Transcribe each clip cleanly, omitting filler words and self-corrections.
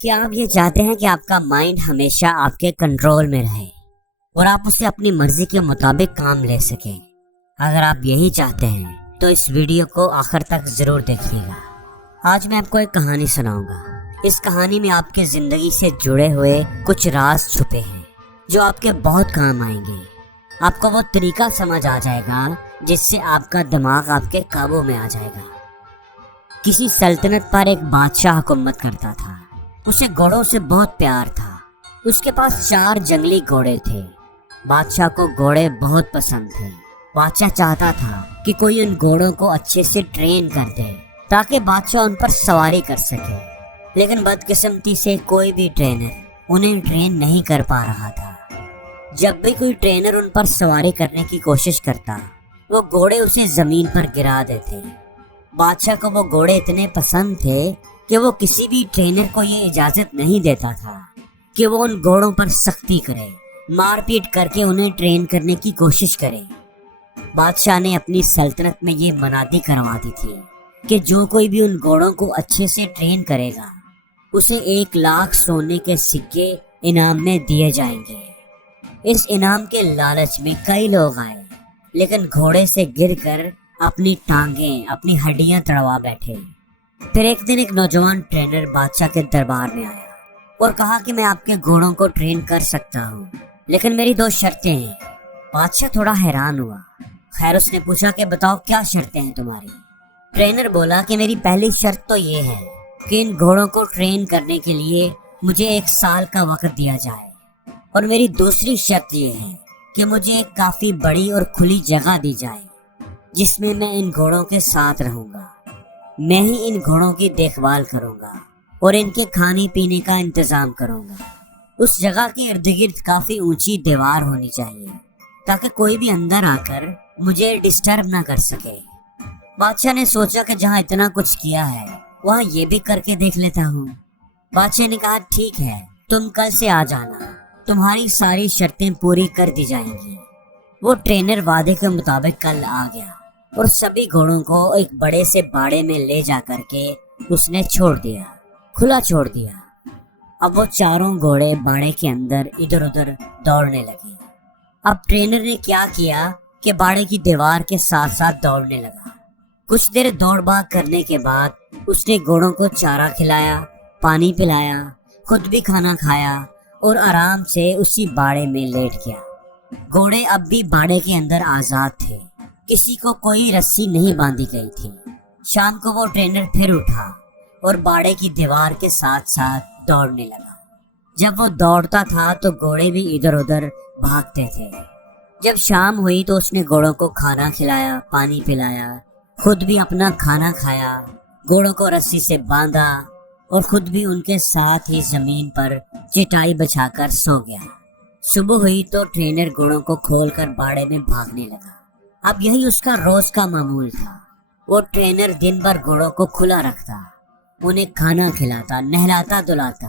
کیا آپ یہ چاہتے ہیں کہ آپ کا مائنڈ ہمیشہ آپ کے کنٹرول میں رہے اور آپ اسے اپنی مرضی کے مطابق کام لے سکیں؟ اگر آپ یہی چاہتے ہیں تو اس ویڈیو کو آخر تک ضرور دیکھیے گا۔ آج میں آپ کو ایک کہانی سناؤں گا۔ اس کہانی میں آپ کی زندگی سے جڑے ہوئے کچھ راز چھپے ہیں جو آپ کے بہت کام آئیں گے۔ آپ کو وہ طریقہ سمجھ آ جائے گا جس سے آپ کا دماغ آپ کے قابو میں آ جائے گا۔ کسی سلطنت پر ایک بادشاہ حکومت کرتا تھا۔ اسے گھوڑوں سے بہت پیار تھا۔ اس کے پاس 4 جنگلی گھوڑے تھے۔ بادشاہ کو گھوڑے بہت پسند تھے۔ بادشاہ چاہتا تھا کہ کوئی ان گھوڑوں کو اچھے سے ٹرین کر دے تاکہ بادشاہ ان پر سواری کر سکے، لیکن بدقسمتی سے کوئی بھی ٹرینر انہیں ٹرین نہیں کر پا رہا تھا۔ جب بھی کوئی ٹرینر ان پر سواری کرنے کی کوشش کرتا، وہ گھوڑے اسے زمین پر گرا دیتے۔ بادشاہ کو وہ گھوڑے اتنے پسند تھے کہ وہ کسی بھی ٹرینر کو یہ اجازت نہیں دیتا تھا کہ وہ ان گھوڑوں پر سختی کرے، مار پیٹ کر کے انہیں ٹرین کرنے کی کوشش کرے۔ بادشاہ نے اپنی سلطنت میں یہ منادی کروا دی تھی کہ جو کوئی بھی ان گھوڑوں کو اچھے سے ٹرین کرے گا اسے 1 لاکھ سونے کے سکے انعام میں دیے جائیں گے۔ اس انعام کے لالچ میں کئی لوگ آئے، لیکن گھوڑے سے گر کر اپنی ٹانگیں، اپنی ہڈیاں تڑوا بیٹھے۔ پھر ایک دن ایک نوجوان ٹرینر بادشاہ کے دربار میں آیا اور کہا کہ میں آپ کے گھوڑوں کو ٹرین کر سکتا ہوں، لیکن میری 2 شرطیں ہیں۔ بادشاہ تھوڑا حیران ہوا۔ خیر، اس نے پوچھا کہ بتاؤ کیا شرطیں ہیں تمہاری؟ ٹرینر بولا کہ میری پہلی شرط تو یہ ہے کہ ان گھوڑوں کو ٹرین کرنے کے لیے مجھے 1 سال کا وقت دیا جائے، اور میری دوسری شرط یہ ہے کہ مجھے ایک کافی بڑی اور کھلی جگہ دی جائے جس میں میں ان گھوڑوں کے ساتھ رہوں گا۔ میں ہی ان گھوڑوں کی دیکھ بھال کروں گا اور ان کے کھانے پینے کا انتظام کروں گا۔ اس جگہ کے ارد گرد کافی اونچی دیوار ہونی چاہیے تاکہ کوئی بھی اندر آ کر مجھے ڈسٹرب نہ کر سکے۔ بادشاہ نے سوچا کہ جہاں اتنا کچھ کیا ہے وہاں یہ بھی کر کے دیکھ لیتا ہوں۔ بادشاہ نے کہا ٹھیک ہے، تم کل سے آ جانا، تمہاری ساری شرطیں پوری کر دی جائیں گی۔ وہ ٹرینر وعدے کے مطابق کل آ گیا اور سبھی گھوڑوں کو ایک بڑے سے باڑے میں لے جا کر کے اس نے کھلا چھوڑ دیا۔ اب وہ 4 گھوڑے باڑے کے اندر ادھر ادھر دوڑنے لگے۔ اب ٹرینر نے کیا کیا کہ باڑے کی دیوار کے ساتھ ساتھ دوڑنے لگا۔ کچھ دیر دوڑ بھاگ کرنے کے بعد اس نے گھوڑوں کو چارہ کھلایا، پانی پلایا، خود بھی کھانا کھایا اور آرام سے اسی باڑے میں لیٹ گیا۔ گھوڑے اب بھی باڑے کے اندر آزاد تھے، کسی کو کوئی رسی نہیں باندھی گئی تھی۔ شام کو وہ ٹرینر پھر اٹھا اور باڑے کی دیوار کے ساتھ ساتھ دوڑنے لگا۔ جب وہ دوڑتا تھا تو گھوڑے بھی ادھر ادھر بھاگتے تھے۔ جب شام ہوئی تو اس نے گھوڑوں کو کھانا کھلایا، پانی پلایا، خود بھی اپنا کھانا کھایا، گھوڑوں کو رسی سے باندھا اور خود بھی ان کے ساتھ ہی زمین پر چٹائی بچھا کر سو گیا۔ صبح ہوئی تو ٹرینر گھوڑوں کو کھول کر باڑے میں بھاگنے لگا۔ اب یہی اس کا روز کا معمول تھا۔ وہ ٹرینر دن بھر گھوڑوں کو کھلا رکھتا، انہیں کھانا کھلاتا، نہلاتا دھلاتا،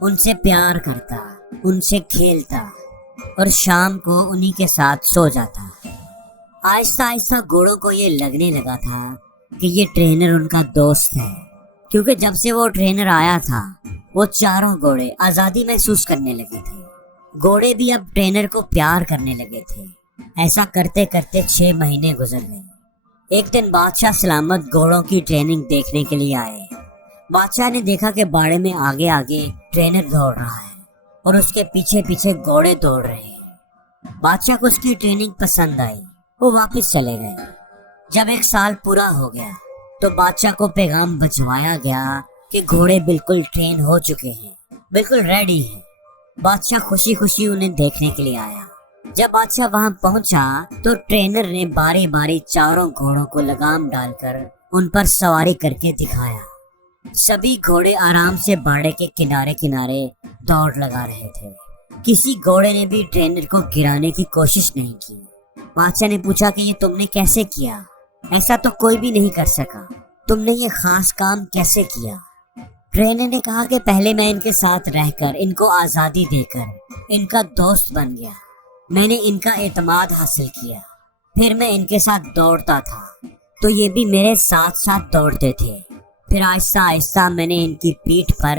ان سے پیار کرتا، ان سے کھیلتا اور شام کو انہی کے ساتھ سو جاتا۔ آہستہ آہستہ گھوڑوں کو یہ لگنے لگا تھا کہ یہ ٹرینر ان کا دوست ہے، کیونکہ جب سے وہ ٹرینر آیا تھا وہ 4 گھوڑے آزادی محسوس کرنے لگے تھے۔ گھوڑے بھی اب ٹرینر کو پیار کرنے لگے تھے۔ ایسا کرتے کرتے 6 مہینے گزر گئے۔ ایک دن بادشاہ سلامت گھوڑوں کی ٹریننگ دیکھنے کے لیے آئے۔ بادشاہ نے دیکھا کہ باڑے میں آگے آگے ٹرینر دوڑ رہا ہے اور اس کے پیچھے پیچھے گھوڑے دوڑ رہے ہیں۔ بادشاہ کو اس کی ٹریننگ پسند آئی، وہ واپس چلے گئے۔ جب 1 سال پورا ہو گیا تو بادشاہ کو پیغام بھجوایا گیا کہ گھوڑے بالکل ٹرین ہو چکے ہیں، بالکل ریڈی ہیں۔ بادشاہ خوشی خوشی انہیں دیکھنے کے لیے آیا۔ جب بادشاہ وہاں پہنچا تو ٹرینر نے باری باری 4 گھوڑوں کو لگام ڈال کر ان پر سواری کر کے دکھایا۔ سبھی گھوڑے آرام سے باڑے کے کنارے کنارے دوڑ لگا رہے تھے۔ کسی گھوڑے نے بھی ٹرینر کو گرانے کی کوشش نہیں کی۔ بادشاہ نے پوچھا کہ یہ تم نے کیسے کیا؟ ایسا تو کوئی بھی نہیں کر سکا، تم نے یہ خاص کام کیسے کیا؟ ٹرینر نے کہا کہ پہلے میں ان کے ساتھ رہ کر، ان کو آزادی دے کر ان کا دوست بن گیا، میں نے ان کا اعتماد حاصل کیا، پھر میں ان کے ساتھ دوڑتا تھا تو یہ بھی میرے ساتھ ساتھ دوڑتے تھے، پھر آہستہ آہستہ میں نے ان کی پیٹھ پر